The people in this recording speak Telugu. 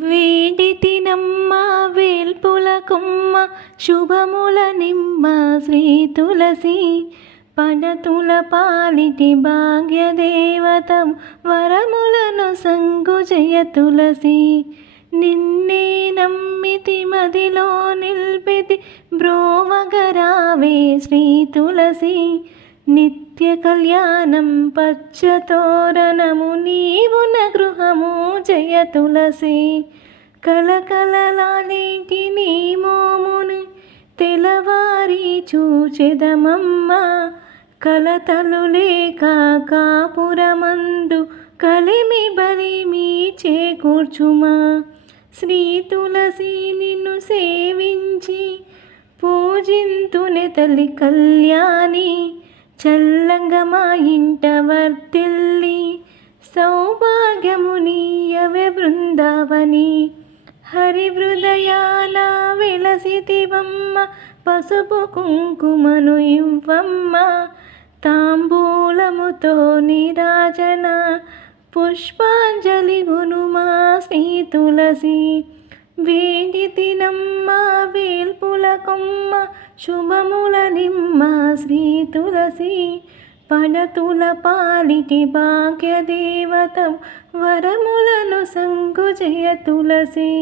వేడితినమ్మ వేల్పుల కొమ్మ శుభముల నిమ్మ శ్రీ తులసి పడతుల పాలిటి భాగ్యదేవతం వరములను సంగు జయ తులసి నిన్నే నమ్మితి మదిలో నిల్పితి బ్రోవగరావే శ్రీ తులసి నిత్య కళ్యాణం పచ్చతోరణము నీవున గృహము జయ తులసి కలకలలానేటి నీ మోముని తెలవారి చూచెదమమ్మ కలతలు లేక కాపురమందు కలిమి బలిమి చేకూర్చుమా శ్రీ తులసి నిన్ను సేవించి పూజింతునే తల్లి కళ్యాణి చల్లంగా మా ఇంట వర్తిల్లి సౌభాగ్యమునీయవే బృందావని హరిహృదయాన వెలసితివమ్మ పసుపు కుంకుమను ఇవ్వమ్మ తాంబూలముతో నీరాజన పుష్పాంజలి గునుమా శ్రీ తులసి వేడితినమ్మ వేల్పుల కొమ్మ శుభముల నిమ్మ శ్రీ తులసి పడతుల పాలిటి భాగ్యదేవతం వరములను సంగు జయ తులసి.